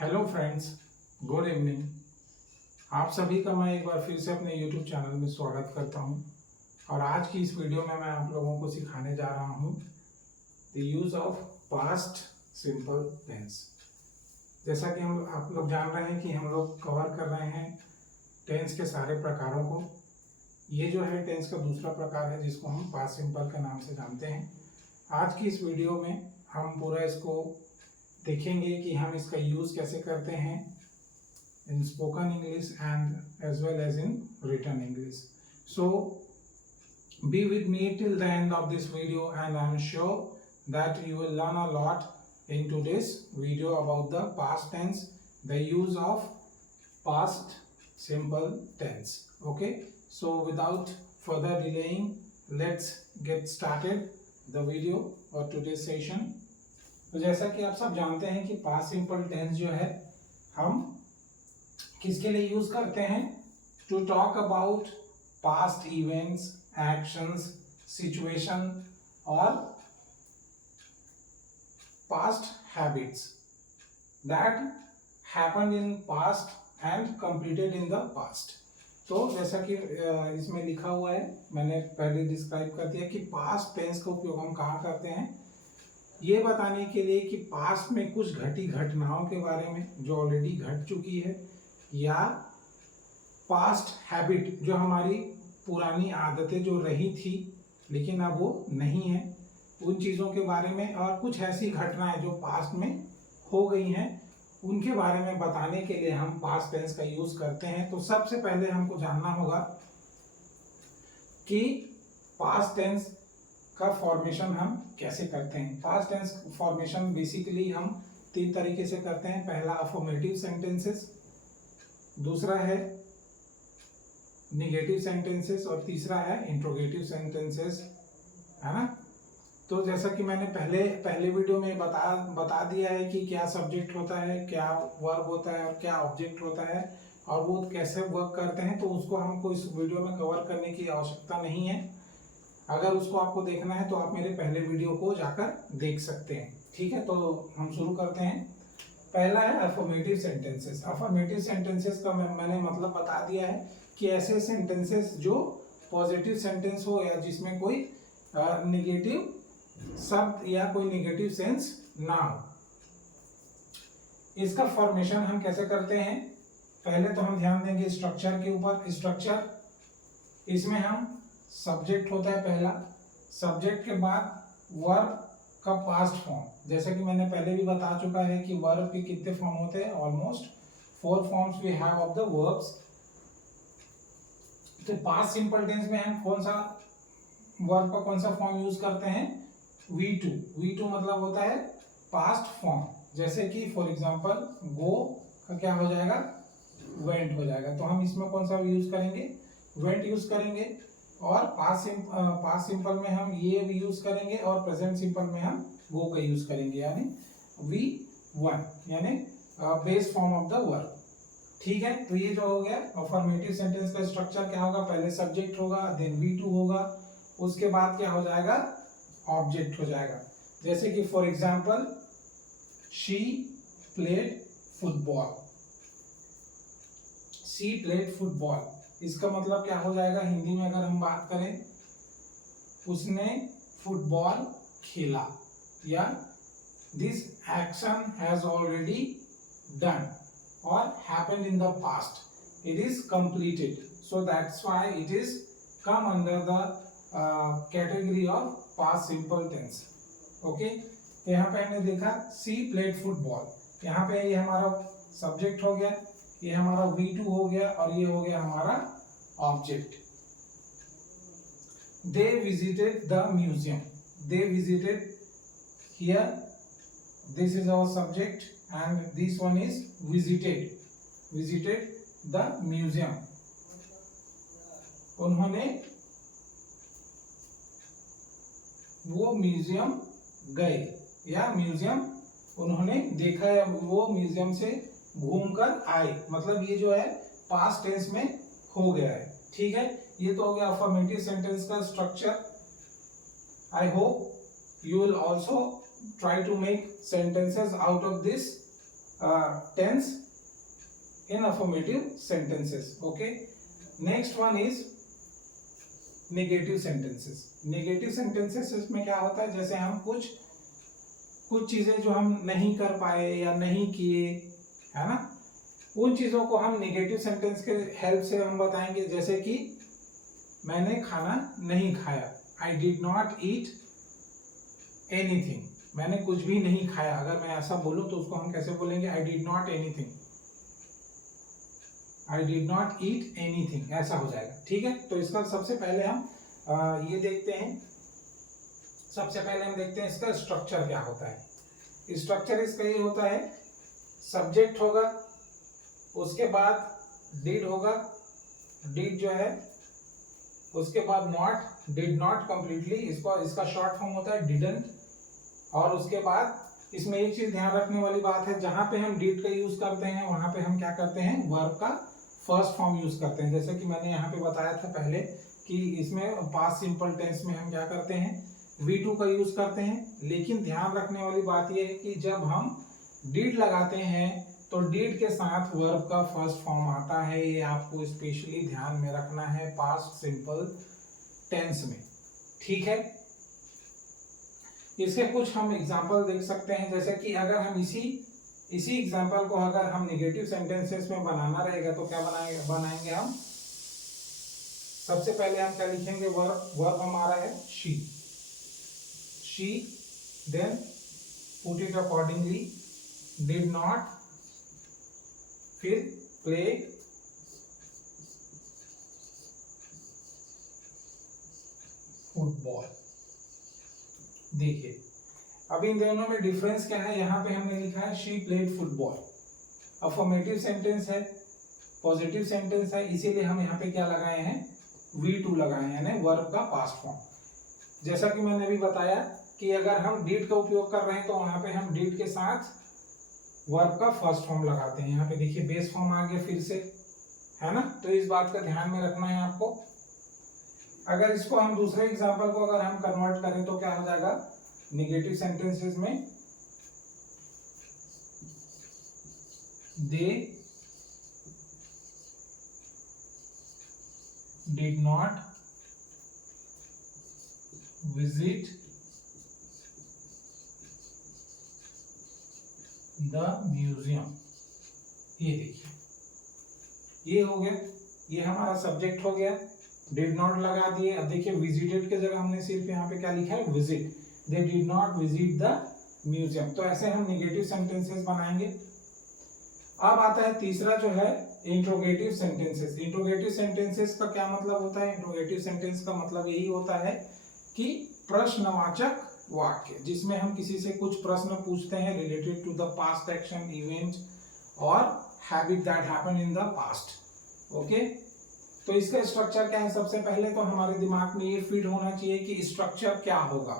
Hello friends, good evening. आप सभी का मैं एक बार फिर से अपने यूट्यूब चैनल में स्वागत करता हूं। और आज की इस वीडियो में मैं आप लोगों को सिखाने जा रहा हूं the use of past simple tense. जैसा कि हम आप लोग जान रहे हैं कि हम लोग कवर कर रहे हैं टेंस के सारे प्रकारों को। ये जो है टेंस का दूसरा प्रकार है जिसको हम पास्ट सिंपल के नाम से जानते हैं। आज की इस वीडियो में हम पूरा इसको देखेंगे कि हम इसका यूज़ कैसे करते हैं in spoken English and as well as in written English. So be with me till the end of this video and I am sure that you will learn a lot in today's video about the past tense, the use of past simple tense. Okay, so without further delaying, let's get started the video or today's session. तो जैसा कि आप सब जानते हैं कि past simple tense जो है हम किसके लिए यूज करते हैं? To talk about past events, actions, situation और past habits that happened in past and completed in the past. तो जैसा कि इसमें लिखा हुआ है, मैंने पहले डिस्क्राइब कर दिया कि पास्ट टेंस का उपयोग हम कहाँ करते हैं, ये बताने के लिए कि पास्ट में कुछ घटी घटनाओं के बारे में जो ऑलरेडी घट चुकी है, या पास्ट हैबिट जो हमारी पुरानी आदतें जो रही थी लेकिन अब वो नहीं है, उन चीज़ों के बारे में, और कुछ ऐसी घटनाएं जो पास्ट में हो गई हैं उनके बारे में बताने के लिए हम पास्ट टेंस का यूज़ करते हैं। तो सबसे पहले हमको जानना होगा कि पास्ट टेंस का फॉर्मेशन हम कैसे करते हैं। पास्ट टेंस फॉर्मेशन बेसिकली हम तीन तरीके से करते हैं। पहला अफर्मेटिव सेंटेंसेस, दूसरा है निगेटिव सेंटेंसेस और तीसरा है इंट्रोगेटिव सेंटेंसेस, है ना। तो जैसा कि मैंने पहले वीडियो में बता दिया है कि क्या सब्जेक्ट होता है, क्या वर्ब होता है और क्या ऑब्जेक्ट होता है और वो कैसे वर्क करते हैं, तो उसको हमको इस वीडियो में कवर करने की आवश्यकता नहीं है। अगर उसको आपको देखना है तो आप मेरे पहले वीडियो को जाकर देख सकते हैं। ठीक है, तो हम शुरू करते हैं। पहला है अफर्मेटिव सेंटेंसेस। अफर्मेटिव सेंटेंसेस का मैंने मतलब बता दिया है कि ऐसे सेंटेंसेस जो पॉजिटिव सेंटेंस हो या जिसमें कोई नेगेटिव शब्द या कोई नेगेटिव सेंस ना हो। इसका फॉर्मेशन हम कैसे करते हैं? पहले तो हम ध्यान देंगे स्ट्रक्चर के ऊपर। स्ट्रक्चर, इसमें हम सब्जेक्ट होता है पहला, सब्जेक्ट के बाद वर्ब का पास्ट फॉर्म। जैसे कि मैंने पहले भी बता चुका है कि वर्ब के कितने फॉर्म होते हैं, almost 4 forms we have of the verbs. तो पास्ट सिंपल टेंस में हम कौन सा वर्ब का कौन सा फॉर्म यूज करते हैं? V2। V2 मतलब होता है पास्ट फॉर्म। जैसे कि फॉर एग्जांपल गो का क्या हो जाएगा? वेंट हो जाएगा। तो हम इसमें कौन सा यूज करेंगे? वेंट यूज करेंगे। और पास्ट सिंपल में हम ये भी यूज करेंगे और प्रेजेंट सिंपल में हम गो का यूज करेंगे, यानी V1, यानी base form of the verb. ठीक है, तो ये जो हो गया अफर्मेटिव सेंटेंस का स्ट्रक्चर क्या होगा? पहले सब्जेक्ट होगा, देन V2 होगा, उसके बाद क्या हो जाएगा? ऑब्जेक्ट हो जाएगा। जैसे कि for example she played football. She played football, इसका मतलब क्या हो जाएगा हिंदी में अगर हम बात करें? उसने फुटबॉल खेला, या this action has already done और happened in the past, it is completed, so that's why it is come under the category of past simple tense. Okay, तो यहाँ पे हमने देखा सी प्लेड फुटबॉल, यहाँ पे ये हमारा सब्जेक्ट हो गया, ये हमारा V2 हो गया और ये हो गया हमारा object. They visited the museum. They visited here. This is our subject and this one is visited. Visited the museum. उन्होंने वो म्यूजियम गए, या म्यूजियम उन्होंने देखा, या वो म्यूजियम से घूमकर आए। मतलब ये जो है पास्ट टेंस में हो गया है। ठीक है, ये तो हो गया अफर्मेटिव सेंटेंस का structure. I hope you will also try to make sentences out of this tense in affirmative sentences. Okay, next one is negative sentences. Negative sentences इसमें क्या होता है, जैसे हम कुछ चीजें जो हम नहीं कर पाए या नहीं किए, है ना, उन चीजों को हम नेगेटिव सेंटेंस के हेल्प से हम बताएंगे. जैसे कि मैंने खाना नहीं खाया, I did not eat anything, मैंने कुछ भी नहीं खाया. अगर मैं ऐसा बोलूं तो उसको हम कैसे बोलेंगे, I did not anything, I did not eat anything, ऐसा हो जाएगा. ठीक है, तो इसका सबसे पहले हम ये देखते हैं. सबसे पहले हम देखते हैं इसका स्ट्रक्चर क्या होता है. स्ट्रक्चर इसका ये होता है, सब्जेक्ट होगा, उसके बाद डिड होगा, डिड जो है, उसके बाद नॉट, डिड नॉट कंप्लीटली, इसका शॉर्ट फॉर्म होता है डिडंट. और उसके बाद इसमें एक चीज ध्यान रखने वाली बात है, जहां पे हम डिड का यूज करते हैं वहां पे हम क्या करते हैं, वर्ब का फर्स्ट फॉर्म यूज करते हैं. जैसे कि मैंने यहाँ पे बताया था पहले कि इसमें पास्ट सिंपल टेंस में हम क्या करते हैं, V2 का यूज करते हैं. लेकिन ध्यान रखने वाली बात यह है कि जब हम डिड लगाते हैं तो डिड के साथ वर्ब का फर्स्ट फॉर्म आता है. ये आपको स्पेशली ध्यान में रखना है पास्ट सिंपल टेंस में. ठीक है, इसके कुछ हम एग्जाम्पल देख सकते हैं. जैसे कि अगर हम इसी एग्जाम्पल को अगर हम नेगेटिव सेंटेंसेस में बनाना रहेगा तो क्या बनाएंगे हम. सबसे पहले हम क्या लिखेंगे, वर्ब हमारा है she, then put it accordingly, did not, फिर प्ले, फुटबॉल. देखिए अब इन दोनों में डिफरेंस क्या है. यहाँ पे हमने लिखा है she played football, affirmative sentence है, पॉजिटिव सेंटेंस है, इसीलिए हम यहाँ पे क्या लगाए हैं, V2 लगाए हैं, यानी वर्ब का पास्ट फॉर्म. जैसा कि मैंने अभी बताया कि अगर हम डिड का उपयोग कर रहे हैं तो वहां पे हम डिड के साथ वर्ब का फर्स्ट फॉर्म लगाते हैं. यहाँ पे देखिए बेस फॉर्म आ गया फिर से, है ना. तो इस बात का ध्यान में रखना है आपको. अगर इसको हम दूसरे एग्जाम्पल को अगर हम कन्वर्ट करें तो क्या हो जाएगा, नेगेटिव सेंटेंसेस में they did not visit the museum. ये देखिए, ये हो गया, ये हमारा सब्जेक्ट हो गया, डिड नॉट लगा दिए. अब देखिए विजिटेड के जगह हमने सिर्फ यहाँ पे क्या लिखा है, visit, they did not visit the museum. तो ऐसे हम नेगेटिव सेंटेंसेस बनाएंगे. अब आता है तीसरा जो है इंट्रोगेटिव सेंटेंसेस. इंट्रोगेटिव सेंटेंसेस का क्या मतलब होता है, इंट्रोगेटिव सेंटेंस का मतलब यही होता है कि प्रश्नवाचक वाक्य, जिसमें हम किसी से कुछ प्रश्न पूछते हैं related to the past action, event और habit that happened in the past. Okay, तो इसका स्ट्रक्चर क्या है. सबसे पहले तो हमारे दिमाग में ये फीड होना चाहिए कि स्ट्रक्चर क्या होगा.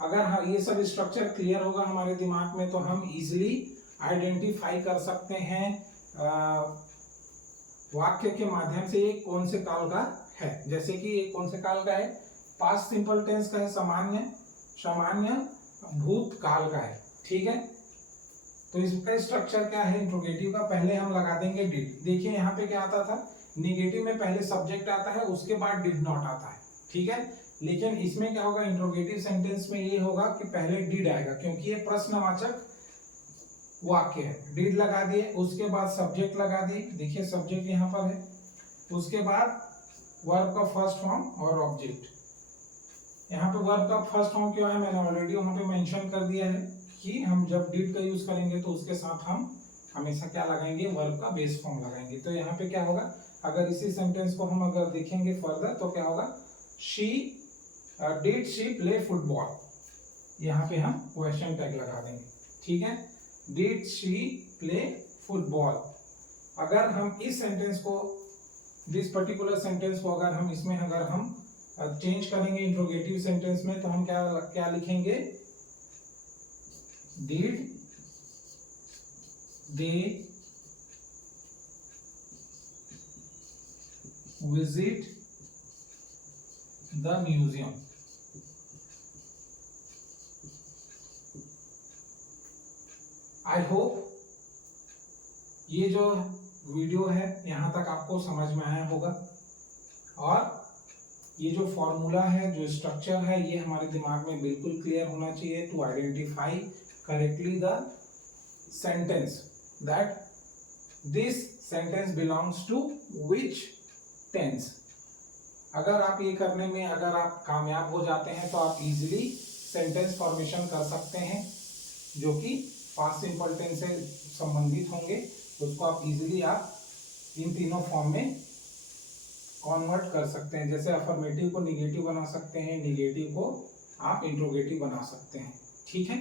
अगर ये सब स्ट्रक्चर क्लियर होगा हमारे दिमाग में तो हम इजिली आइडेंटिफाई कर सकते हैं वाक्य के माध्यम से ये कौन से काल का है. जैसे कि ये कौन से काल का है, पास्ट सिंपल टेंस का है, सामान्य भूतकाल का है. ठीक है, तो इसका स्ट्रक्चर क्या है इंट्रोगेटिव का. पहले हम लगा देंगे डिड. देखिए यहाँ पे क्या आता था, नेगेटिव में पहले सब्जेक्ट आता है, उसके बाद डिड नॉट आता है. ठीक है, लेकिन इसमें क्या होगा, इंट्रोगेटिव सेंटेंस में ये होगा कि पहले डिड आएगा, क्योंकि ये प्रश्नवाचक वाक्य है. डिड लगा दिए, उसके बाद सब्जेक्ट लगा दिए. देखिए सब्जेक्ट यहाँ पर है, उसके बाद वर्ब का फर्स्ट फॉर्म और ऑब्जेक्ट. यहाँ पे वर्ब का फर्स्ट फॉर्म क्यों है, मैंने ऑलरेडी वहां पे मेंशन कर दिया है कि हम जब डिड का यूज करेंगे तो उसके साथ हम हमेशा क्या लगाएंगे, वर्ब का बेस फॉर्म लगाएंगे. तो यहाँ पे क्या होगा, अगर इसी सेंटेंस को हम अगर देखेंगे फर्दर तो क्या होगा, डिड शी प्ले फुटबॉल. यहाँ पे हम क्वेश्चन टैग लगा देंगे. ठीक है, डिड शी प्ले फुटबॉल. अगर हम इस सेंटेंस को, दिस पर्टिकुलर सेंटेंस को अगर हम इसमें अगर हम चेंज करेंगे इंट्रोगेटिव सेंटेंस में तो हम क्या लिखेंगे, did they visit the museum. I hope ये जो वीडियो है यहाँ तक आपको समझ में आया होगा, और ये जो फॉर्मूला है, जो स्ट्रक्चर है, ये हमारे दिमाग में बिल्कुल क्लियर होना चाहिए to identify correctly the sentence, that this sentence belongs to which tense. अगर आप ये करने में अगर आप कामयाब हो जाते हैं तो आप इजीली सेंटेंस फॉर्मेशन कर सकते हैं जो कि पास्ट सिंपल टेंस से संबंधित होंगे। उसको आप इजीली आप इन तीनों फॉर्म में कन्वर्ट कर सकते हैं। जैसे अफर्मेटिव को निगेटिव बना सकते हैं, निगेटिव को आप इंट्रोगेटिव बना सकते हैं। ठीक है।